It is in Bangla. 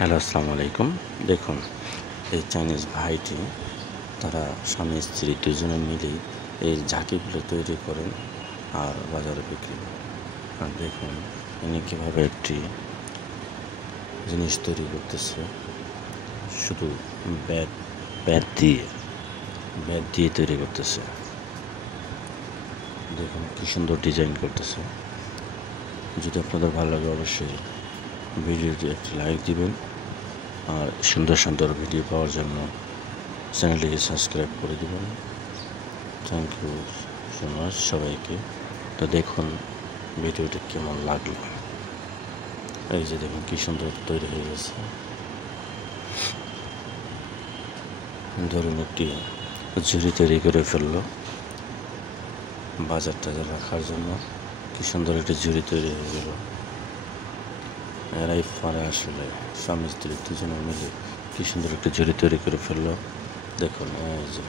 হ্যালো, আসসালামু আলাইকুম। দেখুন, এই চাইনিজ ভাইটি তারা স্বামী স্ত্রী দুজনে মিলেই এই ঝাঁকিগুলো তৈরি করেন আর বাজারে বিক্রি করেন। আর দেখুন ইনি কীভাবে একটি জিনিস তৈরি করতেছে, শুধু ব্যাট ব্যাট দিয়ে তৈরি করতেছে। দেখুন কী সুন্দর ডিজাইন করতেছে। যদি আপনাদের ভালো লাগে অবশ্যই ভিডিওটি একটি লাইক দিবেন, আর সুন্দর সুন্দর ভিডিও পাওয়ার জন্য চ্যানেলটিকে সাবস্ক্রাইব করে দেবেন। থ্যাংক ইউ সো মাচ সবাইকে। তো দেখুন ভিডিওটি কেমন লাগলো। এই যে দেখুন কি সুন্দর তৈরি হয়ে গেছে। ধরুন একটি ঝুড়ি তৈরি করে ফেললো বাজার টাজার রাখার জন্য। কি সুন্দর একটি ঝুড়ি তৈরি হয়ে গেল। এরাই পারে আসলে, স্বামী স্ত্রী দুজনে মিলে কি সুন্দর একটি ঝুড়ি তৈরি করে ফেললো। দেখুন এই যে